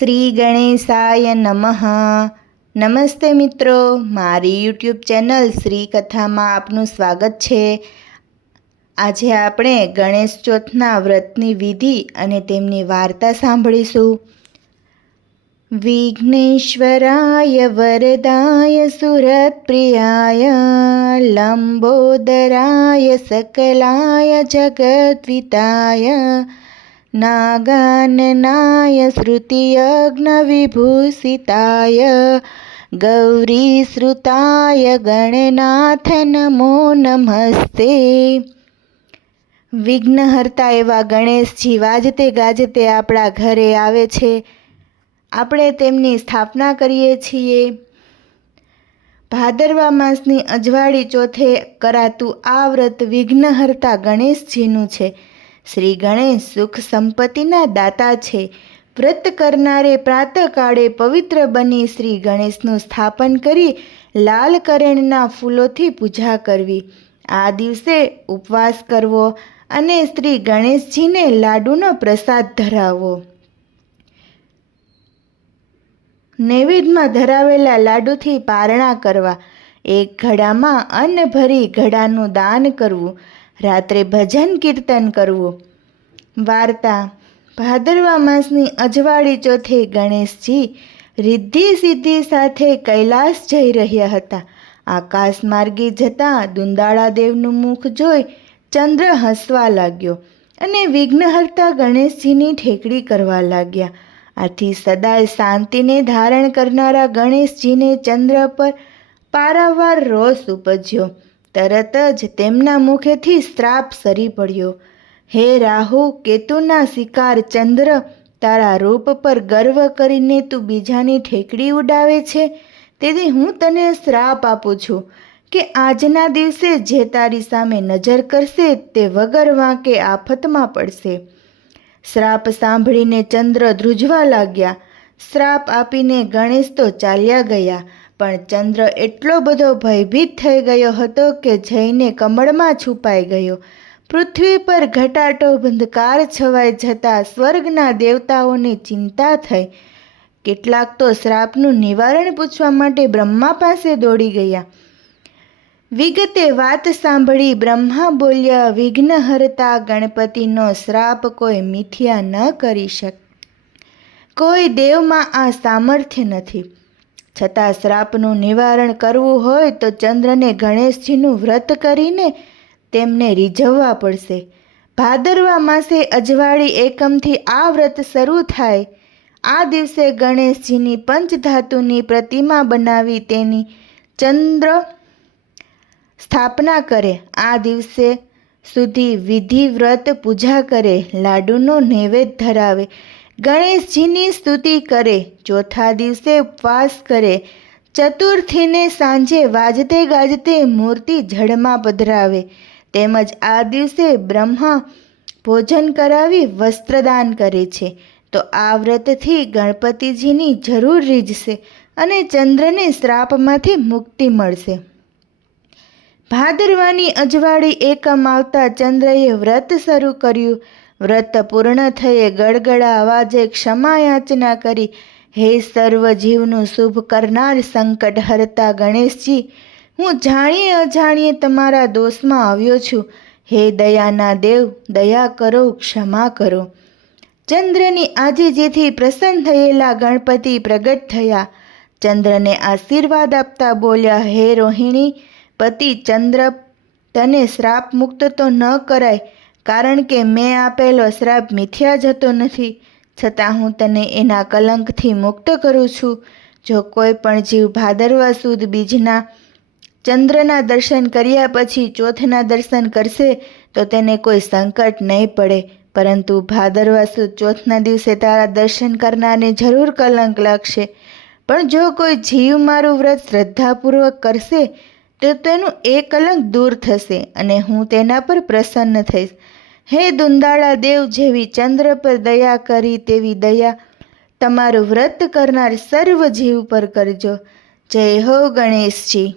શ્રી ગણેશાય નમઃ. નમસ્તે મિત્રો, મારી યુટ્યુબ ચેનલ શ્રી કથામાં આપનું સ્વાગત છે. આજે આપણે ગણેશ ચોથના વ્રતની વિધિ અને તેમની વાર્તા સાંભળીશું. વિઘ્નેશ્વરાય વરદાય સુરપ્રિયાય લંબોદરાય સકલાય જગદ્વિતાય નાગાનનાય શ્રુતિયજ્ઞવિભૂષિતાય ગૌરીશ્રુતાય ગણનાથ નમો નમસ્તે. વિઘ્નહર્તા એવા ગણેશજી વાજતે ગાજતે આપણા ઘરે આવે છે. આપણે તેમની સ્થાપના કરીએ છીએ. ભાદરવા માસની અજવાળી ચોથે કરાતું આ વ્રત વિઘ્નહર્તા ગણેશજીનું છે. શ્રી ગણેશ સુખ સંપત્તિના દાતા છે. વ્રત કરનારે પ્રાતઃકાળે પવિત્ર બની શ્રી ગણેશનું સ્થાપન કરી લાલ કરેણના ફૂલોથી પૂજા કરવી. આ દિવસે ઉપવાસ કરવો અને શ્રી ગણેશજીને લાડુનો પ્રસાદ ધરાવવો. નૈવેદ્યમાં ધરાવેલા લાડુથી પારણા કરવા. એક ઘડામાં અન્ન ભરી ઘડાનું દાન કરવું. રાત્રે ભજન કીર્તન કરવું. વાર્તા. ભાદરવા માસની અજવાળી ચોથે ગણેશજી રિદ્ધિ સિદ્ધિ સાથે કૈલાસ જઈ રહ્યા હતા. આકાશ માર્ગે જતાં દુંદાળા દેવનું મુખ જોઈ ચંદ્ર હસવા લાગ્યો અને વિઘ્નહર્તા ગણેશજીની ઠેકડી કરવા લાગ્યા. આથી સદાય શાંતિને ધારણ કરનારા ગણેશજીને ચંદ્ર પર પારાવાર રોષ ઉપજ્યો. તરત જ તેમના મુખેથી શ્રાપ સરી પડ્યો. હે રાહુ કેતુના શિકાર ચંદ્ર, તારા રૂપ પર ગર્વ કરીને તું બીજાની ઠેકડી ઉડાવે છે. તેથી હું તને શ્રાપ આપું છું કે આજના દિવસે જે તારી સામે નજર કરશે તે વગર વાંકે આફતમાં પડશે. શ્રાપ સાંભળીને ચંદ્ર ધ્રુજવા લાગ્યા. શ્રાપ આપીને ગણેશ તો ચાલ્યા ગયા, પણ ચંદ્ર એટલો બધો ભયભીત થઈ ગયો હતો કે જઈને કમળમાં છુપાઈ ગયો. પૃથ્વી પર ઘટાટો અંધકાર છવાઈ જતાં સ્વર્ગના દેવતાઓને ચિંતા થઈ. કેટલાક તો શ્રાપનું નિવારણ પૂછવા માટે બ્રહ્મા પાસે દોડી ગયા. વિગતે વાત સાંભળી બ્રહ્મા બોલ્યા, વિઘ્નહર્તા ગણપતિનો શ્રાપ કોઈ મિથ્યા ન કરી શકે. કોઈ દેવમાં આ સામર્થ્ય નથી. છતાં શ્રાપનું નિવારણ કરવું હોય તો ચંદ્રને ગણેશજીનું વ્રત કરીને તેમને રીઝવવા પડશે. ભાદરવા માસે અજવાળી એકમથી આ વ્રત શરૂ થાય. આ દિવસે ગણેશજીની પંચધાતુની પ્રતિમા બનાવી તેની ચંદ્ર સ્થાપના કરે. આ દિવસે સુધી વિધિ વ્રત પૂજા કરે, લાડુનો નૈવેદ્ય ધરાવે, ગણેશજીની સ્તુતિ કરે. ચોથા દિવસે ઉપવાસ કરે. ચતુર્થીને સાંજે વાજતે ગાજતે મૂર્તિ જળમાં પધરાવે. તેમજ આ દિવસે બ્રહ્મા ભોજન કરાવી વસ્ત્રદાન કરે છે. તો આ વ્રતથી ગણપતિજીની જરૂર રીઝશે અને ચંદ્રને શ્રાપમાંથી મુક્તિ મળશે. ભાદરવાની અજવાળી એકમ આવતા ચંદ્રએ વ્રત શરૂ કર્યું. વ્રત પૂર્ણ થયે ગળગળા અવાજે ક્ષમા યાચના કરી. હે સર્વ જીવનું શુભ કરનાર સંકટ હરતા ગણેશજી, હું જાણીએ અજાણીએ તમારા દોષમાં આવ્યો છું. હે દયાના દેવ, દયા કરો, ક્ષમા કરો. ચંદ્રની આજીજીથી પ્રસન્ન થયેલા ગણપતિ પ્રગટ થયા. ચંદ્રને આશીર્વાદ આપતા બોલ્યા, હે રોહિણી પતિ ચંદ્ર, તને શ્રાપ મુક્ત તો ન કરાય, કારણ કે મેં આપેલો શ્રાપ મિથ્યા જતો નથી. છતાં હું તને એના કલંકથી મુક્ત કરું છું. જો કોઈ પણ જીવ ભાદરવા સુદ બીજના ચંદ્રના દર્શન કર્યા પછી ચોથના દર્શન કરશે તો તેને કોઈ સંકટ નહીં પડે, પરંતુ ભાદરવા સુદ ચોથના દિવસે તારા દર્શન કરનારને જરૂર કલંક લાગશે. પણ જો કોઈ જીવ મારું વ્રત શ્રદ્ધાપૂર્વક કરશે તો તેનું એ કલંક દૂર થશે અને હું તેના પર પ્રસન્ન થઈશ. હે દુંદાળા દેવ, જેવી ચંદ્ર પર દયા કરી તેવી દયા તમારું વ્રત કરનાર સર્વ જીવ પર કરજો. જય હો ગણેશજી.